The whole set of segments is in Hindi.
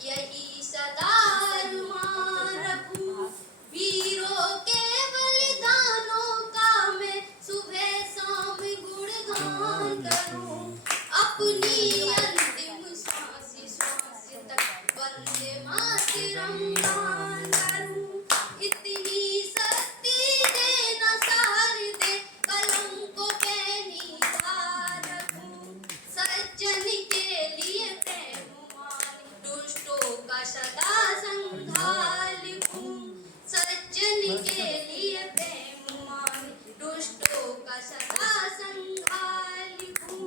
यही सदा अरमान रखूं, वीरों के बलिदानों का मैं सुबह शाम गुणगान करूं। अपनी अंतिम श्वास श्वास तक वंदे मातरम गान करूं। इतनी शक्ति दे न सार दे, कलम को पैनी धार रखूं। सज्जन के लिए प्रेम मान, दुष्टों का सदा संहार लिखूं। सज्जन के लिए प्रेम मान, दुष्टों का सदा संहार लिखूं।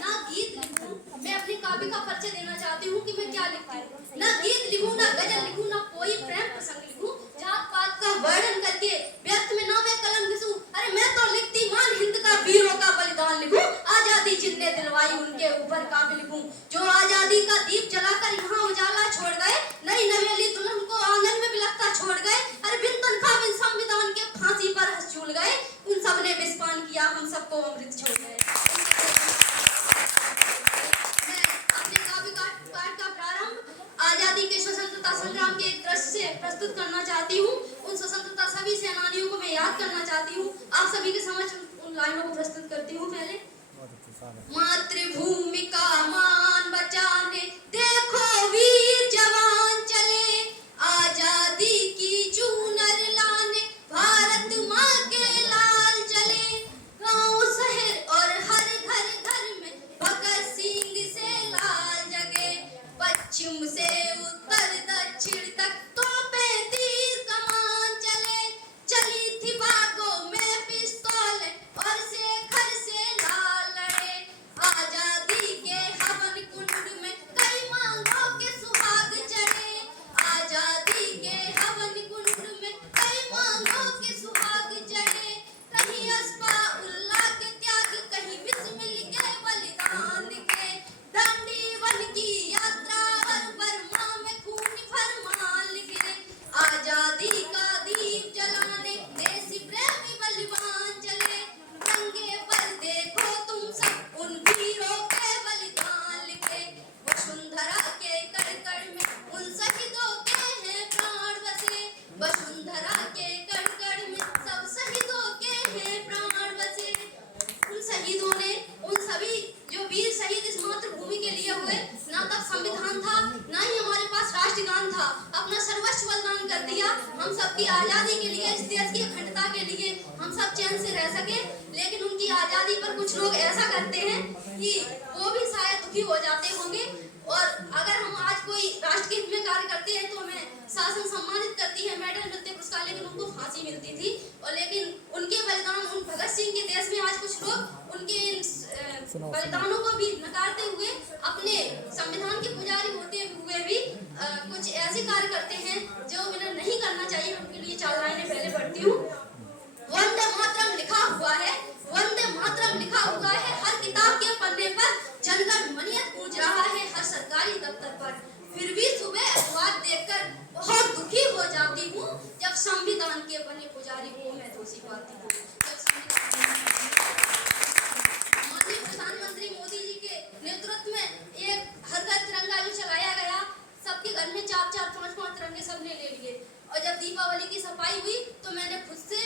ना गीत लिखूं, मैं अपनी काव्य का परिचय देना चाहती हूँ कि मैं क्या लिखती हूँ। ना गीत लिखूं, ना गजल लिखूं, ना कोई प्रेम प्रसंग लिखूं, जात पात का वर्णन करके व्यर्थ में ना मैं कलम घिसूं। अरे मैं तो लिखती मान हिंद का, वीरों का बलिदान लिखूं। आजादी जिनने दिलवाई उनके ऊपर काव्य लिखूं। जो आजादी का दीप जलाकर यहाँ उजाला छोड़ गए, नई नवेली दुल्हन को आंगन में बिलखता छोड़ गए। अरे बिन तनख्वाह बिन संविधान के फांसी पर हंस झूल गए, उन सब ने विस्पान किया, हम सबको अमृत छोड़ गए। आजादी के स्वतंत्रता संग्राम के एक दृश्य से प्रस्तुत करना चाहती हूँ। उन स्वतंत्रता सभी सेनानियों को मैं याद करना चाहती हूँ। आप सभी के समक्ष उन लाइनों को प्रस्तुत करती हूँ। पहले मातृभूमि का मान बचाने देखो वीर जवान चले, आजादी की चूनर लाने भारत माँ के लाल चले। गांव शहर और हर घर घर में भगत सिंह से लाल जगे, पश्चिम से उत्तर दक्षिण तक तोपे तीर कमान चले। चली थी बागों में पिस्तौल और शेखर से लाल लड़े, आजादी के हवन कुंड में कई मांगों के सुहाग चढ़े। आजादी के हवन कुंड में कई मांगों के सुहाग चढ़े। कहीं अस्पा उल्लाह के त्याग, कहीं बिस्मिल के बलिदान के। दांडी वन की यात्रा हर बर्मा में खून फरमान लिखे, आजादी का दीप जलाने देश प्रेमी बलिदान चले। रंगे पर देखो तुम सब उन वीरों के बलिदान लिखे, वसुंधरा के कण-कण में उन शहीदों के हैं प्राण बसे। वसुंधरा के कण-कण में सब शहीदों के हैं प्राण बसे। उन शहीदों ने, उन सभी जो वीर शहीद इस मातृभूमि के लिए हुए, ना तब संविधान था, ना ही हमारे पास राष्ट्रगान था, अपना सर्वस्व बलिदान कर दिया हम सबकी आजादी के लिए, इस देश की अखंडता के लिए, हम सब चैन से रह सके। लेकिन उनकी आजादी पर कुछ लोग ऐसा करते हैं कि वो भी शायद दुखी हो जाते होंगे। और अगर हम आज कोई राष्ट्र के हित में कार्य करते हैं तो हमें शासन सम्मानित करती है, मेडल मिलते पुरस्कार, लेकिन उनको फांसी मिलती थी। और लेकिन उनके बलिदान, उन भगत सिंह के देश में आज कुछ लोग उनके बलिदानों को भी नकारते हुए अपने संविधान के पुजारी होते हुए भी कुछ ऐसे कार्य करते हैं जो उन्हें नहीं करना चाहिए। उनके लिए 4 लाइनें पहले पढ़ती हूँ। वंदे मातरम लिखा हुआ है, वंदे मातरम लिखा हुआ है हर किताब के पन्ने पर, जनगण मनियत गूंज रहा है हर सरकारी दफ्तर पर। फिर भी सुबह अखबार देखकर बहुत दुखी हो जाती हूँ, जब संविधान के बने पुजारी को मैं दोषी पाती हूँ। माननीय प्रधानमंत्री मोदी जी के नेतृत्व में एक हर घर तिरंगा जो चलाया गया, सबके घर में 4-4, 5-5 तिरंगे सबने ले लिए। और जब दीपावली की सफाई हुई तो मैंने खुद से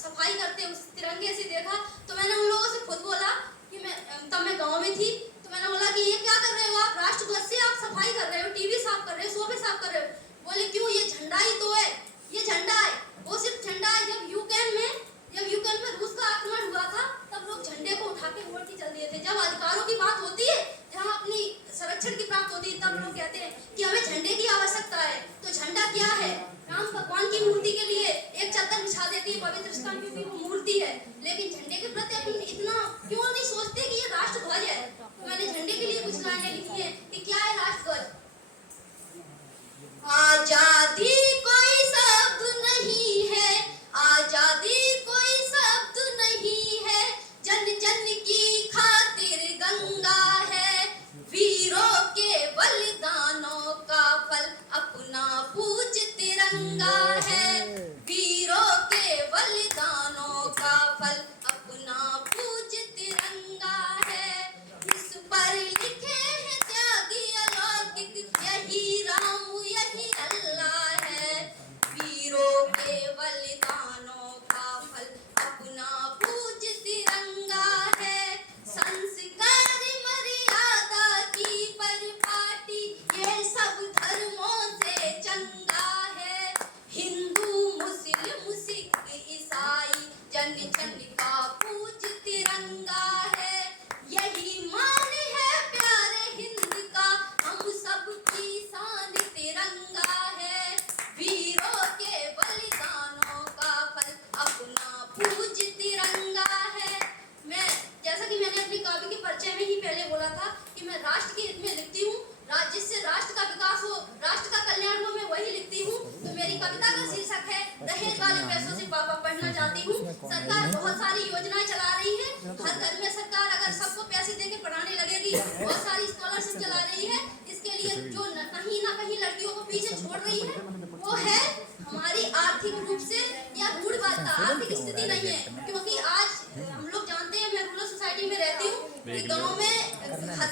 सफाई करते उस तिरंगे से देखा, तो मैंने उन लोगों से खुद बोला कि तब मैं गांव में थी, तो मैंने बोला कि ये क्या कर रहे हो आप, राष्ट्रध्वज से आप सफाई कर रहे हो, टीवी साफ कर रहे हो, सोफे साफ कर रहे हो। बोले क्यों, ये झंडा ही तो है, ये झंडा है। वो सिर्फ झंडा है। जब यूक्रेन में रूस का आक्रमण हुआ था, तब लोग झंडे को उठा के वोट की चल दिए थे। जब अधिकारों की बात होती है, जहाँ अपनी संरक्षण की प्राप्त होती है, तब लोग कहते हैं कि हमें झंडे की आवश्यकता है। तो झंडा क्या है? राम भगवान की मूर्ति के लिए एक चादर बिछा देती है पवित्र स्थान, क्योंकि वो मूर्ति है। लेकिन झंडे के प्रति अपन इतना क्यों नहीं सोचते कि ये राष्ट्रध्वज है? तो मैंने झंडे के लिए कुछ लाइनें लिखी है कि क्या है राष्ट्रध्वज। आजादी कोई शब्द नहीं है, आजादी कोई शब्द नहीं है, जन जन की खातिर गंगा है। वीरों के बलिदानों का फल अपना पूज तिरंगा है। वीरों के बलिदानों का फल अपना पूज तिरंगा है। इस पर लिखे हैं त्याग सरकार अगर सबको पैसे देके पढ़ाने लगेगी, बहुत सारी स्कॉलरशिप चला रही है, इसके लिए जो कहीं ना कहीं लड़कियों को पीछे छोड़ रही है वो है हमारी आर्थिक रूप से या गुणवत्ता, आर्थिक स्थिति नहीं है। क्योंकि आज हम लोग जानते हैं, मैं रूरल सोसाइटी में रहती हूँ, कि गाँव में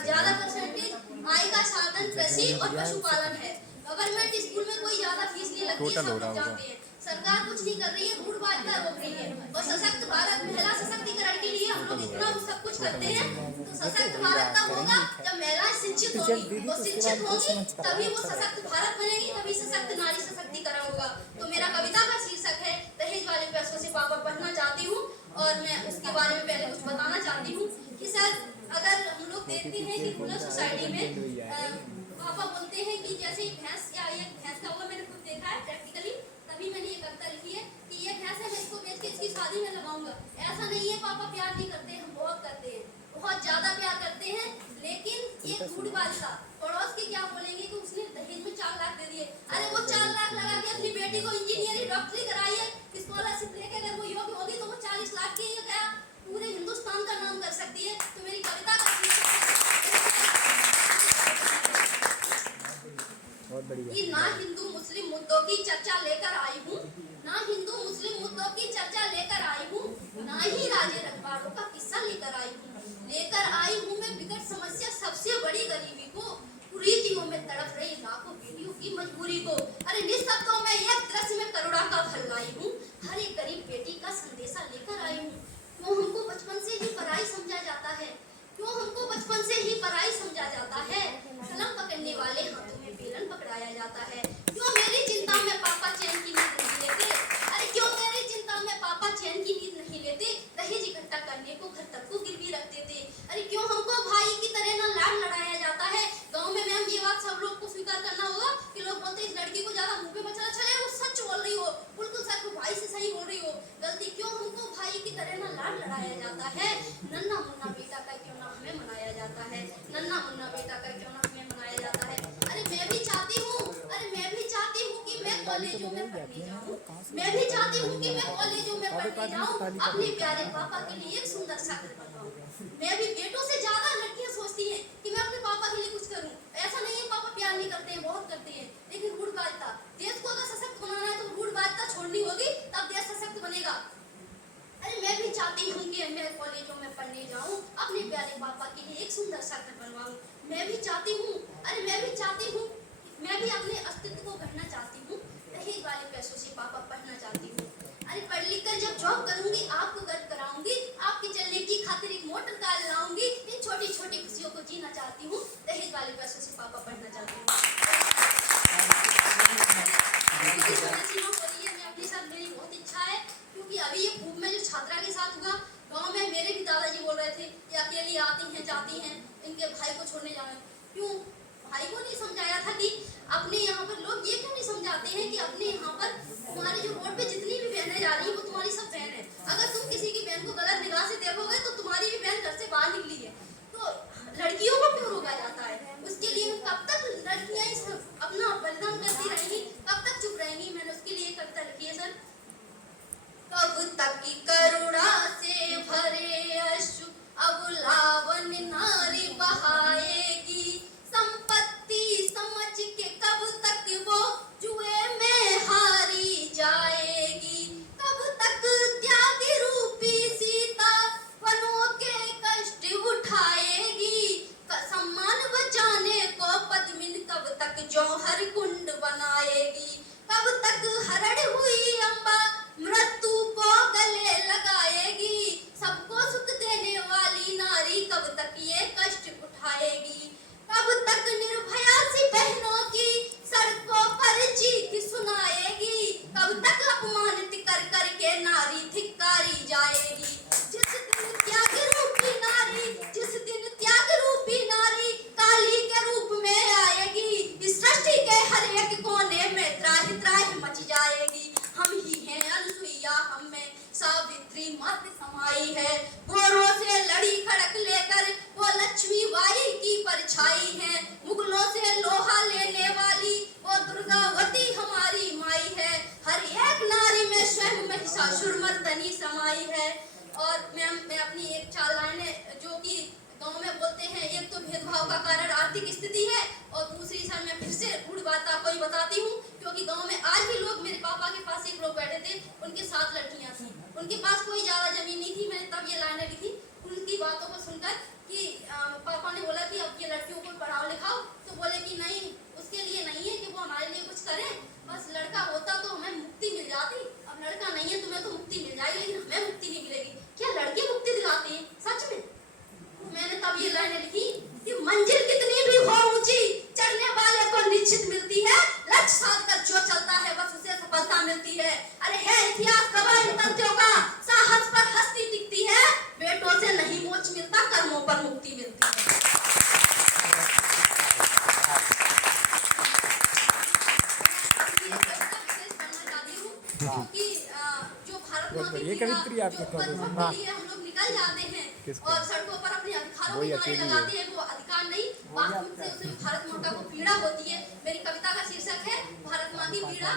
ज्यादा परसेंटेज आय का साधन कृषि और पशुपालन है। गवर्नमेंट स्कूल में कोई ज्यादा फीस नहीं लगती है, सब लोग जानते हैं। सरकार कुछ नहीं कर रही है, गुणवत्ता रोक रही है। और सशक्त भारत, महिला सशक्तिकरण के लिए हम लोग इतना सब कुछ करते हैं। तो सशक्त भारत तब होगा जब महिलाएं शिक्षित होगी, वो शिक्षित होगी तभी वो सशक्त भारत बनेगी, तभी सशक्त नारी सशक्तिकरण होगा। तो मेरा कविता का शीर्षक है दहेज वाले पैसों से पापा पढ़ना चाहती हूँ, और मैं उसके बारे में पहले कुछ बताना चाहती हूँ कि सर अगर हम लोग देखते हैं कि रूरल सोसाइटी में पापा बोलते हैं कि जैसे ही भैंस या ये भैंस का हुआ, मैंने खुद देखा है प्रैक्टिकली, तभी मैंने ये कविता लिखी है कि ये भैंस है, मैं इसको बेच के इसकी शादी में लगाऊंगा। ऐसा नहीं है, पापा प्यार नहीं करते, हम बहुत करते हैं, बहुत ज्यादा प्यार करते हैं। लेकिन ये गुणवत्ता, पड़ोस के क्या बोलेंगे कि उसने दहेज में 4 लाख दे दिए। अरे वो 4 लाख लगा के अपनी बेटी को इंजीनियरिंग डॉक्टरी कराई है, स्कॉलरशिप लेके अगर वो योग्य होगी तो वो 40 लाख की क्या पूरे हिंदुस्तान का नाम कर सकती है। तो मेरी कविता का कि ना हिंदू मुस्लिम मुद्दों की चर्चा लेकर आई हूँ, ना हिंदू मुस्लिम मुद्दों की चर्चा लेकर आई हूँ, ना ही राजे रखवारों का किस्सा लेकर आई हूँ। लेकर आई हूँ मैं विकट समस्या सबसे बड़ी गरीबी को, कुरीतियों में तड़प रही लाखों बेटियों की मजबूरी को। अरे निःशब्दों में एक दृश्य में करुणा का फल लाई हूँ, हर एक गरीब बेटी का संदेशा लेकर आई हूँ। क्यों हमको बचपन से ही पराई समझा जाता है, क्यों हमको बचपन से ही पराई समझा जाता है, कलम पकड़ने वाले हाथों में बेलन पकड़ाया जाता है। क्यों मेरी चिंता में पापा चैन की नींद नहीं लेते, अरे क्यों मेरी चिंता में पापा चैन की नींद नहीं लेते, दहेज इकट्ठा करने को घर तक को गिरवी रखते थे। अरे क्यों हमको भाई की तरह ना लाड लड़ाया जाता है। गाँव में मैम ये बात सब लोग को स्वीकार करना होगा कि लोग बोलते हैं इस लड़की को ज्यादा मुंह पे मचला, चले वो सच बोल रही हो, बिल्कुल सच, भाई से सही बोल रही हो, गलती। क्यों हमको भाई की तरह ना लाड लड़ाया जाता है, नन्ना मुन्ना बेटा का क्यों ना हमें मनाया जाता है, नन्ना मुन्ना बेटा का क्यों ना हमें मनाया जाता है। अरे मैं भी चाहती हूँ, अरे मैं भी चाहती हूँ कि मैं कॉलेजों में पढ़ने जाऊँ, मैं भी चाहती हूँ कि मैं कॉलेजों में पढ़ने जाऊँ, अपने प्यारे पापा के लिए एक सुंदर सा घर बनाऊँ। मैं भी बेटों से ज्यादा लड़कियां सोचती हैं कि मैं अपने पापा के लिए कुछ करूँ। ऐसा नहीं है पापा प्यार नहीं करते हैं, बहुत करते हैं, लेकिन गुणवत्ता, देश को अगर सशक्त बनाना है तो गुणवत्ता छोड़नी होगी, तब देश सशक्त बनेगा। अरे मैं भी चाहती हूँ कि मैं कॉलेजों में पढ़ने जाऊँ, अपने प्यारे पापा के लिए एक सुंदर सा घर बनवाऊँ। मैं भी चाहती हूँ, अरे मैं भी चाहती हूँ, मैं भी अपने अस्तित्व को गढ़ना चाहती हूँ, दहेज वाले पैसों से पापा पढ़ना चाहती हूँ। अरे पढ़ लिख कर जब जॉब करूंगी आपको गर्व कराऊंगी, आपके चलने की खातिर एक मोटर कार लाऊंगी, इन छोटी छोटी खुशियों को जीना चाहती हूँ, दहेज वाले पैसों से पापा पढ़ना चाहती हूँ। मैं अपने साथ, मेरी बहुत इच्छा है, क्योंकि अभी ये खूब में जो छात्रा के साथ हुआ, गांव में मेरे भी दादाजी बोल रहे थे कि अकेली आती हैं जाती हैं, इनके भाई को छोड़ने जाना। क्यों भाई को नहीं समझाया था कि अपने यहाँ पर लोग ये क्यों नहीं समझाते हैं कि अपने यहाँ पर तुम्हारी जो रोड पे जितनी भी बहनें जा रही है वो तुम्हारी सब बहन है। अगर तुम किसी की बहन को गलत निगाह से देखोगे तो तुम्हारी भी बहन घर से बाहर निकली है। तो लड़कियों को क्यों रोका जाता है? उसके लिए कब तक लड़कियां अपना बलिदान करती रहेंगी, कब तक चुप रहेंगी? मैंने उसके लिए कविता लिखी है सर। कब तक करुणा से भरे अश्रु अब लावन नारी बहाएगी, संपत्ति समझ के कब तक वो जुए में हारी जाएगी, कब तक त्याग रूपी सीता वनों के कष्ट उठा आर्थिक स्थिति है। और दूसरी सर मैं फिर से रूढ़ बात आपको ही बताती हूँ, क्योंकि गांव में आज भी लोग, मेरे पापा के पास एक लोग बैठे थे, उनके 7 लड़कियां थी, उनके पास कोई ज्यादा जमीन नहीं थी। मैंने तब ये लाइनें लिखी उनकी बातों को सुनकर कि पापा ने बोला कि अब ये लड़कियों को पढ़ाओ लिखाओ, तो बोले कि नहीं, उसके लिए नहीं है कि वो हमारे लिए कुछ करें, बस लड़का होता तो हमें मुक्ति मिल जाती। अब लड़का नहीं है, तुम्हें तो मुक्ति मिल जाएगी लेकिन हमें मुक्ति नहीं मिलेगी। क्या लड़के मुक्ति दिलाते हैं सच में? मैंने तब ये लाइनें लिखी कि मंजिल कितनी भी हो ऊंची, चढ़ने वाले को निश्चित मिलती है, लक्ष्य साध कर जो चलता है बस उसे सफलता मिलती है। अरे है इतिहास गवाह इन तथ्यों का, साहस पर हस्ती टिकती है, बेटों से नहीं मोक्ष मिलता, कर्मों पर मुक्ति मिलती है। क्योंकि जो भारत माँ की पिता जो पद के लिए हम लोग निकल जाते हैं और सड़कों पर अपने अधिकारों के नारे लगाते हैं, वो अधिकार नहीं, वास्तव में उसे भारत माता को पीड़ा होती है। मेरी कविता का शीर्षक है भारत माँ की पीड़ा।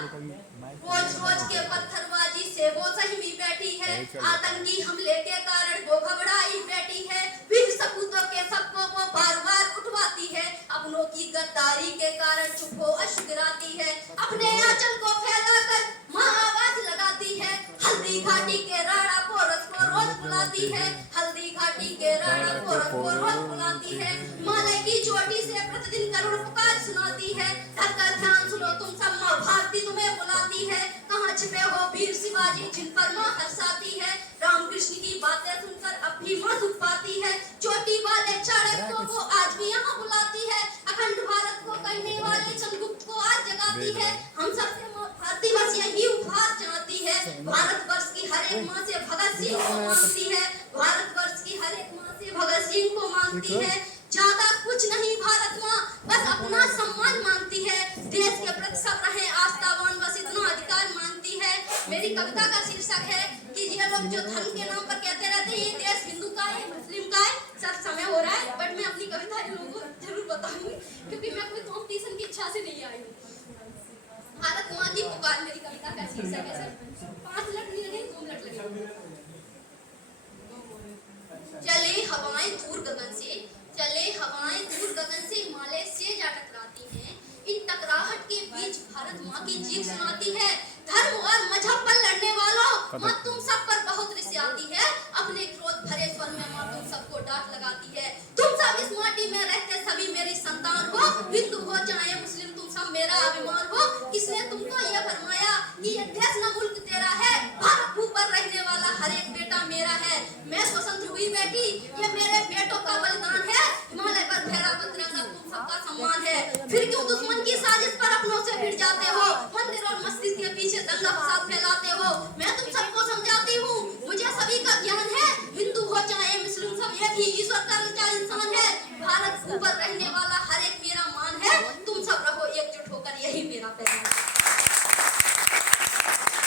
रोज रोज के पत्थरबाजी से वो सहमी बैठी है, आतंकी हमले के कारण वो घबराई बैठी है, वीर सपूतों के सबको वो बार बार उठवाती है, अपनों की गद्दारी के कारण चुप हो अश्रु गिराती है, अपने आंचल को फैलाकर माँ आवाज लगाती है, हल्दी घाटी के राणा पोरस को रोज बुलाती है, हल्दी घाटी के राणा पोरस को रोज बुलाती है, हिमालय की चोटी से प्रतिदिन करुण पुकार सुनाती है, ढककर ध्यान सुनो तुम सब, माँ भारती तुम्हें बुलाती है, कहाँ छिपे हो वीर शिवाजी जिन पर माँ हंसाती है, रामकृष्ण की बातें सुनकर अब भी माँ दुख पाती है, चोटी वाले चाणक्य को आज भी यहाँ बुलाती है, अखंड भारत को करने वाले चंद्रगुप्त को आज जगाती है, हम सबसे भारती बस यही उपहार चाहती है, भारतवर्ष की हर एक माँ से भगत सिंह को मांगती है, भारतवर्ष की हर एक माँ से भगत सिंह को मांगती है, ज्यादा कुछ नहीं भारत माँ बस अपना सम्मान मांगती है, देश के प्रति सब रहे आस्थावान बस इतना अधिकार मांगती है। मेरी कविता का शीर्षक है कि ये लोग जो धर्म के नाम पर कहते रहते हैं ये देश हिंदू का है, मुस्लिम का है, सब समय हो रहा है, बट मैं अपनी कविता इन लोगों को जरूर बताऊंगी क्योंकि मैं कोई कॉम्पिटिशन की इच्छा से नहीं आई हूँ। भारत माँ की पुकार मेरी कविता का शीर्षक है सर। 5 मिनट नहीं लगे, 2 मिनट लगे। चले हवाएं दूर गगन से, चले हवाएं दूर गगन से हिमालय से जा टकराती हैं, इन टकराहट के बीच भारत माँ की जीत सुनाती है, धर्म और मजहब पर लड़ने वालों माँ तुम सब पर बहुत रिस आती है, अपने क्रोध भरे स्वर में माँ तुम सबको डांट लगाती है, तुम सब इस माटी में रहते सभी मेरी संतान हो, हिंदू हो चाहे मुस्लिम तुम सब मेरा अभिमान हो, किसने तुमको ये फरमाया कि ये देश न मुल्क तेरा है, भारत भू पर रहने वाला हर एक बेटा मेरा है, मैं स्वतंत्र हुई बेटी ये मेरे बेटों का बलिदान है, हिमालय पर फहराता तिरंगा तुम सबका सम्मान है, फिर क्यों दुश्मन की साजिश पर अपनों से भिड़ जाते हो, मंदिर और मस्जिद के पीछे दंगा फसाद फैलाते हो, मैं तुम सबको समझाती हूँ